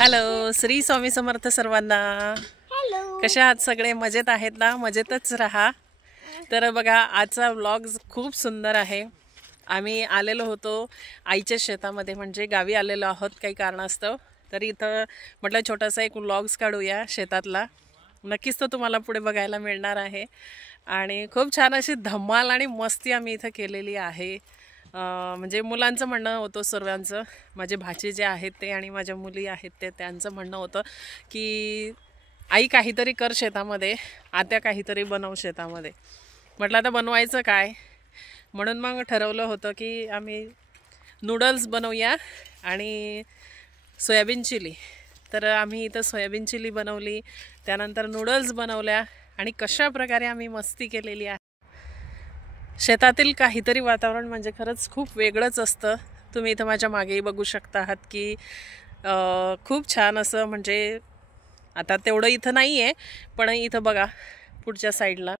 Hello, Shri Swami Samarth सर्वांना. कशा आहात सगळे? मजेत आहेत ना? मजेतच राहा. तर बघा, आजचा व्लॉग खूप सुंदर आहे. आम्ही आलेलो होतो आईच्या शेतामध्ये, म्हणजे गावी आलेलो आहोत काही कारणास्तव. तर इथं म्हटलं छोटासा एक व्लॉग्स काढूया शेतातला. नक्कीच तो तुम्हाला पुढे बघायला मिळणार आहे. आणि खूप छान अशी धमाल आणि मस्ती आम्ही इथं केलेली आहे. म्हणजे मुलांचं म्हणणं होतं, सर्वांचं, माझे भाचे जे आहेत ते आणि माझ्या मुली आहेत ते, त्यांचं म्हणणं होतं की आई काहीतरी कर शेतामध्ये, आत्या काहीतरी बनव शेतामध्ये. म्हटलं आता बनवायचं काय, म्हणून मग ठरवलं होतं की आम्ही नूडल्स बनवूया आणि सोयाबीन चिली. तर आम्ही इथं सोयाबीन चिली बनवली, त्यानंतर नूडल्स बनवल्या आणि कशा प्रकारे आम्ही मस्ती केलेली आहे. शेतातील काहीतरी वातावरण म्हणजे खरंच खूप वेगळंच असतं. तुम्ही इथं माझ्या मागेही बघू शकता आहात की खूप छान असं, म्हणजे आता तेवढं इथं नाही आहे, पण इथं बघा पुढच्या साईडला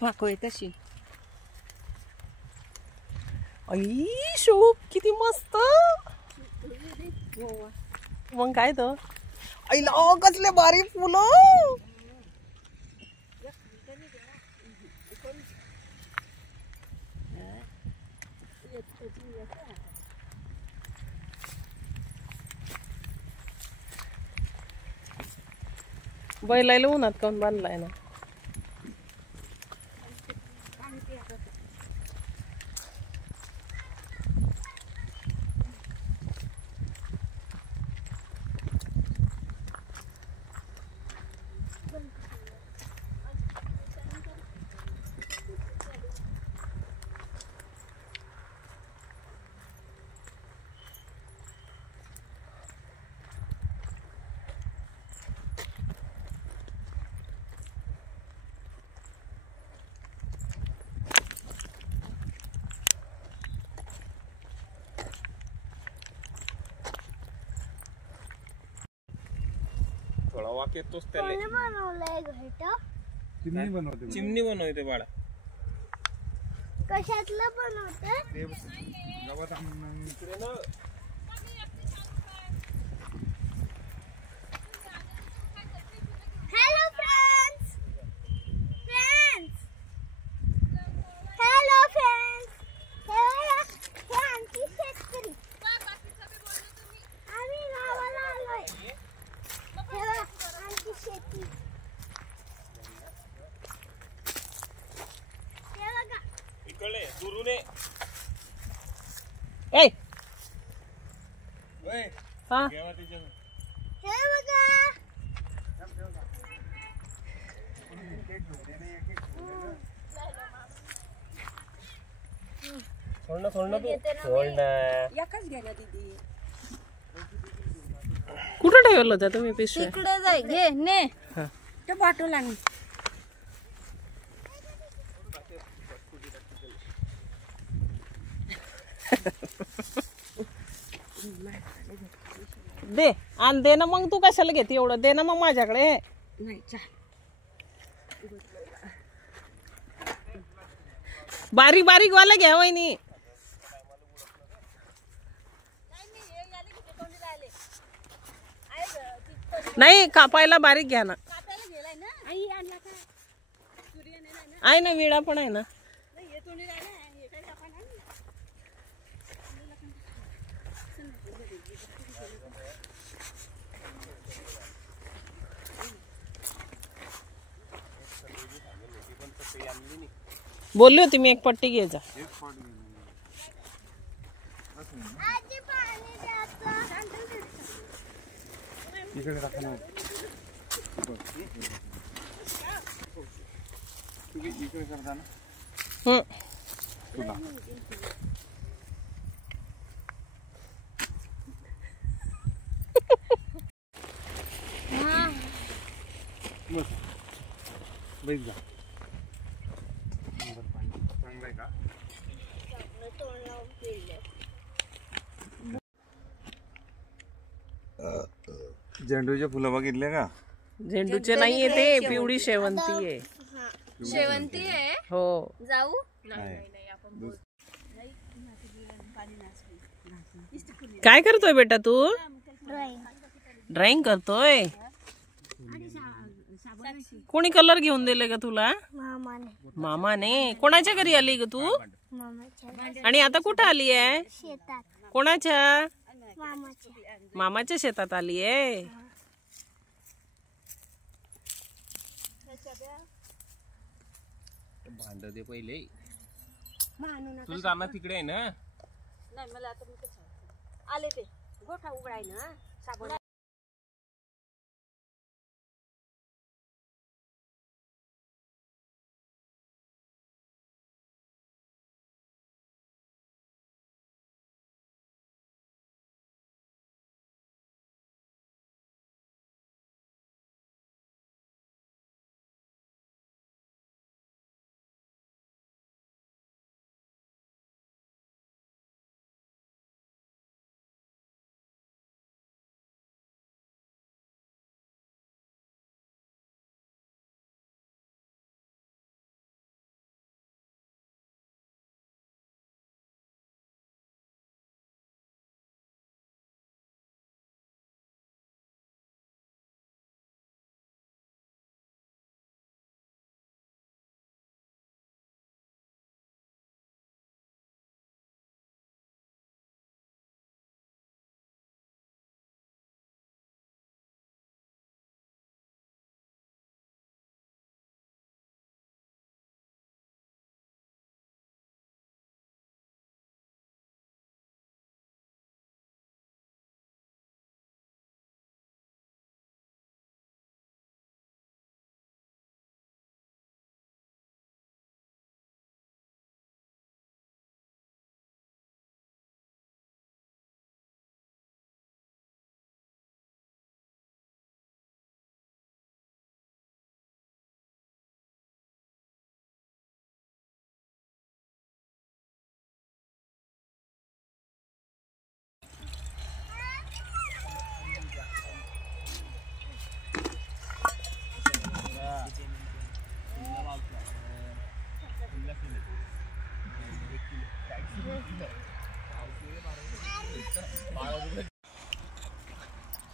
पाकोय तशी. आई शोक किती मस्त. मग काय तर आईला कसले भारी फुलं. बैलायला उन्हात काऊन बांधलाय ना. थोडा वाक येतोच त्याला. चिमणी बनवते बाळा. कशातलं बनवते? Hello friends, hello friends. हे आमची शेतकरी. आम्ही गावाला आलोय. हे बघा, आमची शेती. हे बघा. इकडे दुरून ये. ए ओय, हा जेवा तिच्या. हे बघा. एकच घ्या ना दीदी. कुठं ठेवलं होतं तुम्ही पिशव्या? तिकडे जाय घे ने. हा. ते बॉटल आण. दे आणि दे ना मग. तू कशाला घेते एवढं? दे ना मग माझ्याकडे. नाही चा. बारीक बारीक वाला घ्या वहिनी. नाही, कापायला बारीक घ्या ना. आहे ना, विळा पण आहे ना. बोलली होती मी, एक पट्टी घे जा. आजी पाणी द्यायचं. इकडे टाका ना. तुम्ही इकडे करता ना. तुला बस बैठ जा. चांगलं आहे का? झेंडूचे फुलं बघितले का? झेंडूचे नाहीये ते, पिवळी शेवंती आहे. शेवंती आहे. हो. जाऊ काय करतोय बेटा तू? ड्रॉइंग करतोय. कोणी कलर घेऊन दिले का तुला? मामाने मामाने. कोणाच्या घरी आली ग तू? मामाच्या आणि आता कुठं आली आहे? शेतात कोणाच्या? मामाच्या मामाच्या शेतात आली आहे. भांड दे पहिले. तुला जाणार तिकडे आहे ना? नाही मला आता आले ते गोठा उघडाय ना साबण.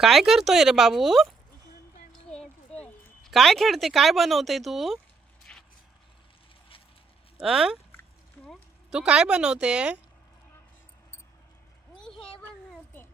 काय करतोय रे बाबू? काय खेळते? काय बनवते तू? तू काय बनवते? मी हे बनवते.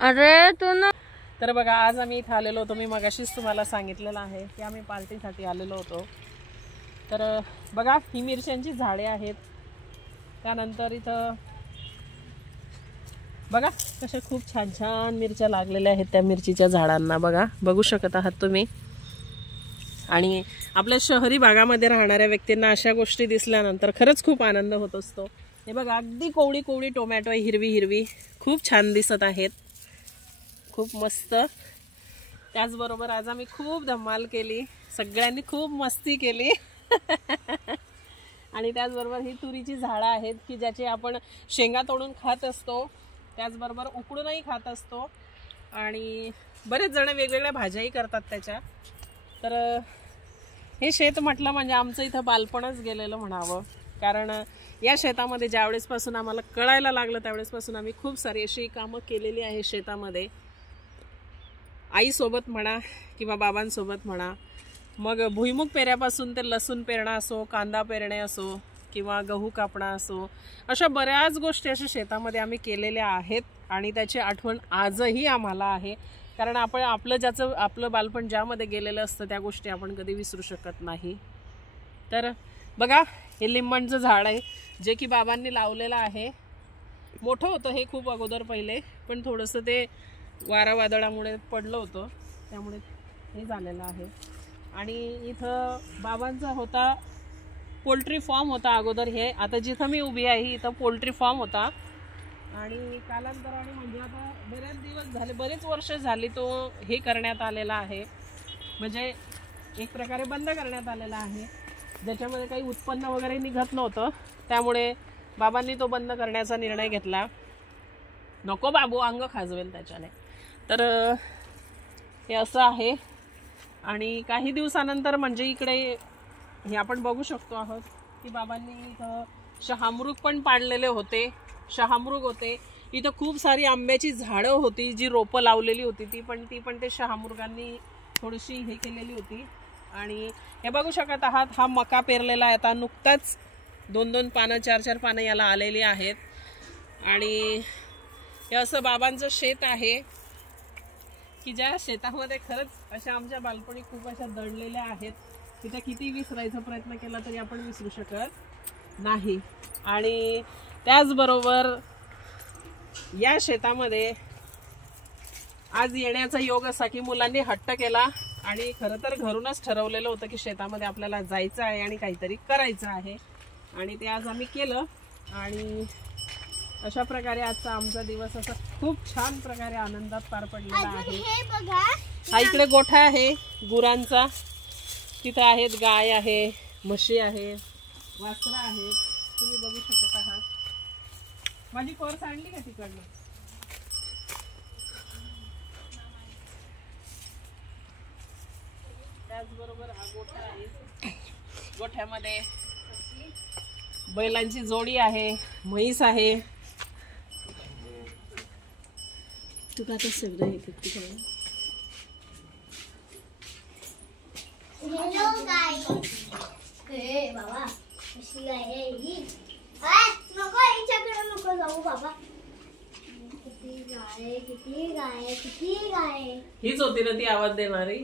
अरे तू ना. तर बघा, आज आम्ही इथे आलेलो होतो. मी मगाशीच तुम्हाला सांगितलेलं आहे की आम्ही पार्टीसाठी आलेलो होतो. तर बघा, ही मिरच्यांची झाडे आहेत. त्यानंतर इथं बघा कशा खूप छान छान मिरच्या लागलेल्या आहेत त्या मिरचीच्या झाडांना. बघा, बघू शकत आहात तुम्ही. आणि आपल्या शहरी भागामध्ये राहणाऱ्या व्यक्तींना अशा गोष्टी दिसल्यानंतर खरंच खूप आनंद होत असतो. हे बघा, अगदी कोवळी कोवळी टोमॅटो हिरवी हिरवी खूप छान दिसत आहेत. खूप मस्त. त्याचबरोबर आज आम्ही खूप धमाल केली. सगळ्यांनी खूप मस्ती केली. आणि त्याचबरोबर ही तुरीची झाडं आहेत की ज्याची आपण शेंगा तोडून खात असतो, त्याचबरोबर उकडूनही खात असतो. आणि बरेच जण वेगवेगळ्या भाज्याही करतात त्याच्या. तर हे शेत म्हटलं म्हणजे आमचं इथं बालपणच गेलेलं म्हणावं. कारण या शेतामध्ये ज्यावेळेसपासून आम्हाला कळायला लागलं त्यावेळेसपासून आम्ही खूप सारी अशी कामं केलेली आहे शेतामध्ये. आईसोबत म्हणा किंवा बाबांसोबत म्हणा. मग भुईमुग पेऱ्यापासून ते लसूण पेरणं असो, कांदा पेरणे असो किंवा गहू कापणं असो, अशा बऱ्याच गोष्टी अशा शेतामध्ये आम्ही केलेल्या आहेत. आणि त्याची आठवण आजही आम्हाला आहे. कारण आपण आपलं बालपण ज्यामध्ये गेलेलं असतं त्या गोष्टी आपण कधी विसरू शकत नाही. तर बघा, हे लिंबाचं झाड आहे जे की बाबांनी लावलेलं आहे. मोठं होतं हे खूप अगोदर पहिले, पण थोडंसं ते वारा वादळामुळे पडलं होतं. त्यामुळे हे झालेलं आहे. आणि इथं बाबांचा होता पोल्ट्री फार्म होता अगोदर. हे आता जिथं मी उभी आहे इथं पोल्ट्री फार्म होता. आणि कालांतराने म्हणजे आता बरेच दिवस झाले, बरेच वर्ष झाली तो हे करण्यात आलेला आहे, म्हणजे एक प्रकारे बंद करण्यात आलेला आहे. ज्याच्यामध्ये काही उत्पन्न वगैरे निघत नव्हतं, त्यामुळे बाबांनी तो बंद करण्याचा निर्णय घेतला. नको बाबू, अंग खाजवेल त्याच्याने. तर हे असं आहे. आणि काही दिवसानंतर म्हणजे इकडे हे आपण बघू शकतो आहोत की बाबांनी इथं शहामृग पण पाडलेले होते. शहामृग होते इथं, खूप सारी आंब्याची झाडं होती जी रोपं लावलेली होती, ती पण ते शहामृगांनी थोडीशी हे केलेली होती. आणि हे बघू शकत आहात, हा मका पेरलेला आहे. आता नुकताच 2-2 पानं 4-4 पानं याला आलेली आहेत. आणि हे असं बाबांचं शेत आहे की ज्या शेतामध्ये खरंच अशा आमच्या बालपणी खूप अशा दडलेल्या आहेत. तिथे किती विसरायचा प्रयत्न केला तरी आपण विसरू शकत नाही. आणि त्याचबरोबर या शेतामध्ये आज येण्याचा योग असा की मुलांनी हट्ट केला आणि खरं तर घरूनच ठरवलेलं होतं की शेतामध्ये आपल्याला जायचं आहे आणि काहीतरी करायचं आहे. आणि ते आज आम्ही केलं. आणि अशा प्रकारे आजचा आमचा दिवस असा खूप छान प्रकारे आनंदात पार पडलेला आहे. हे बघा, हा इकडे गोठा आहे गुरांचा. तिथं आहेत गाय आहे, म्हशी आहे, वासरं आहेत, तुम्ही बघू शकत आहात. माझी पर्स आणली का तिकडनं? त्याचबरोबर हा गोठा आहे. गोठ्यामध्ये बैलांची जोडी आहे, म्हैस आहे. तुला आता सगळं हे हेलो गाइस. हे बाबा, कशी गाय आहे ही? हाय, नको हिच्याकडे नको जाऊ बाबा. किती गाय, किती गाय, किती गाय. हीच होती ना ती आवाज देणारी.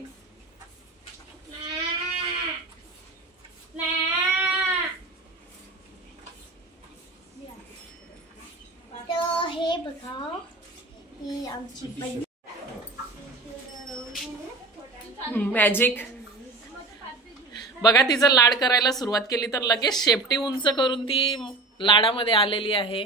तर हे बघा, ही आमची पण मॅजिक बघा, तिचं लाड करायला सुरुवात केली तर लगेच शेपटी उंच करून ती लाडामध्ये आलेली आहे.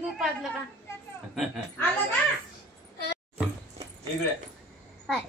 दूध पाजलं का? इकडे हाय.